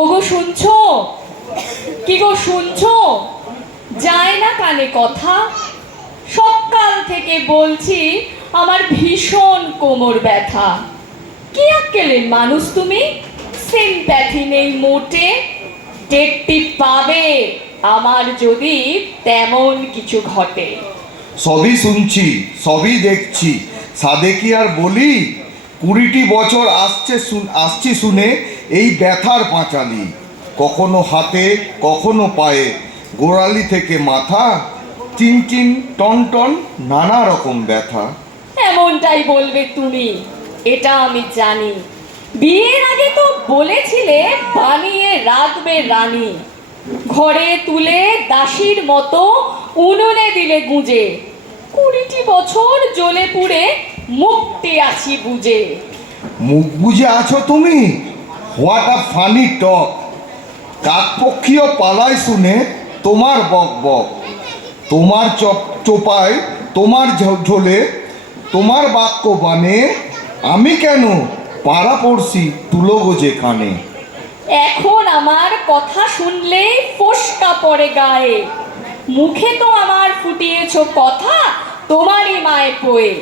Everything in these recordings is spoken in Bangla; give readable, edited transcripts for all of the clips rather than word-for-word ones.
ওগো শুনছো? কি গো শুনছো? যায় না কানে কথা? সকাল থেকে বলছি আমার ভীষণ কোমর ব্যথা। কি আক্কেলের মানুষ তুমি? সিম্প্যাথি নেই মোটে। টেরটি পাবে আমার যদি তেমন কিছু ঘটে। সবই শুনছি, সবই দেখছি, সাদে কি আর বলি? 20টি বছর আসছি শুনে এই ব্যথার পাঁচালি, কখনো হাতে কখনো পায়ে, গোড়ালি থেকে মাথা, চিনচিন টন টন নানা রকম ব্যথা। এমনটাই বলবে তুমি, এটা আমি জানি। বিয়ের আগে তো বলেছিলে বানিয়ে রাখবে রানী, ঘরে তুলে দাসীর মতো উনুনে দিলে গুঁজে। 20টি বছর জ্বলে পুড়ে মুক্তি আছি বুঝে। মুখ বুঝে আছো তুমি? হোয়াট আ ফানি টক! কাকপক্ষীয় পালায় শুনে তোমার বক বক, তোমার চোপায়, তোমার ঝোলে, তোমার বাক্য বানে, আমি কেন পাড়া পড়ছি তুলো গোজে কানে। এখন আমার কথা শুনলেই ফোসকা পড়ে গায়ে। মুখে তো আমার ফুটিয়েছ কথা তোমারই মায়ে পোয়ে।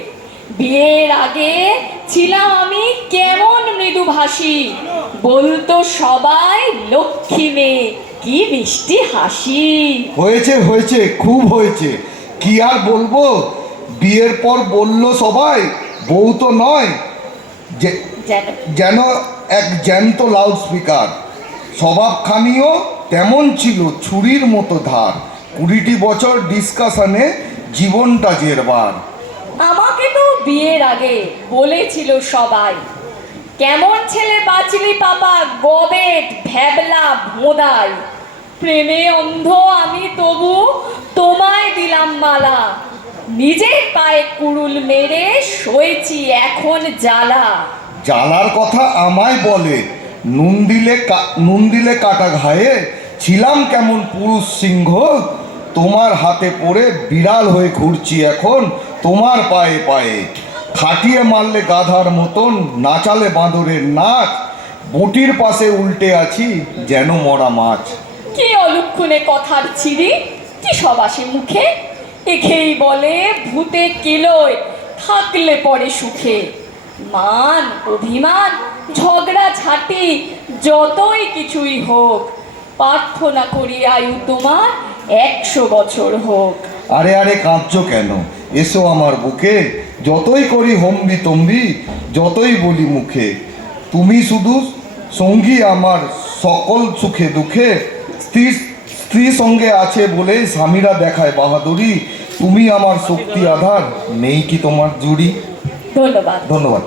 বিয়ের আগে ছিলাম আমি কেমন মৃদুভাষী, বলতো সবাই লক্ষ্মী মেয়ে, কি মিষ্টি হাসি। হয়েছে হয়েছে, খুব হয়েছে, কি আর বলবো? বিয়ের পর বলল সবাই বউ তো নয়, যেন এক জ্যান্ত লাউড স্পিকার। স্বভাবখানিও তেমন ছিল ছুরির মতো ধার। 20টি বছর ডিসকাশনে জীবনটা জেরবার। আমাকে তো বিয়ের আগে বলেছিল সবাই, কেমন ছেলে বাঁচলি পাপা, গবেট ভ্যাবলা ভোঁদাই। প্রেমে অন্ধ আমি তবু তোমায় দিলাম মালা, নিজের পায়ে কুড়ুল মেরে সইছি এখন জ্বালা। জ্বালার কথা আমায় বলে, নুন দিলে কাটা ঘায়ে, ছিলাম কেমন পুরুষ সিংহ, তোমার হাতে পড়ে বিড়াল হয়ে ঘুরছি এখন তোমার পায়ে পায়ে। খাটিয়ে মারলে গাধার মতন, নাচালে বাঁদরের নাচ, বটির পাশে উল্টে আছি যেন মরা মাছ। কি অলক্ষণে কথার ছিরি, কি সব আসে মুখে। এখেই বলে ভূতে কিলোয়, থাকলে পরে সুখে। মান অভিমান ঝগড়া ঝাঁটি যতই কিছুই হোক, প্রার্থনা করি আয়ু তোমার 100 বছর হোক। আরে আরে কাঁদছো কেন? এসো আমার বুকে, যতই করি হম্বি তম্বি, যতই বলি মুখে, তুমি শুধু সঙ্গী আমার সকল সুখে দুঃখে। স্ত্রী সঙ্গে আছে বলে স্বামীরা দেখায় বাহাদুরি, তুমি আমার শক্তি আধার, নেই কি তোমার জুড়ি? ধন্যবাদ। ধন্যবাদ।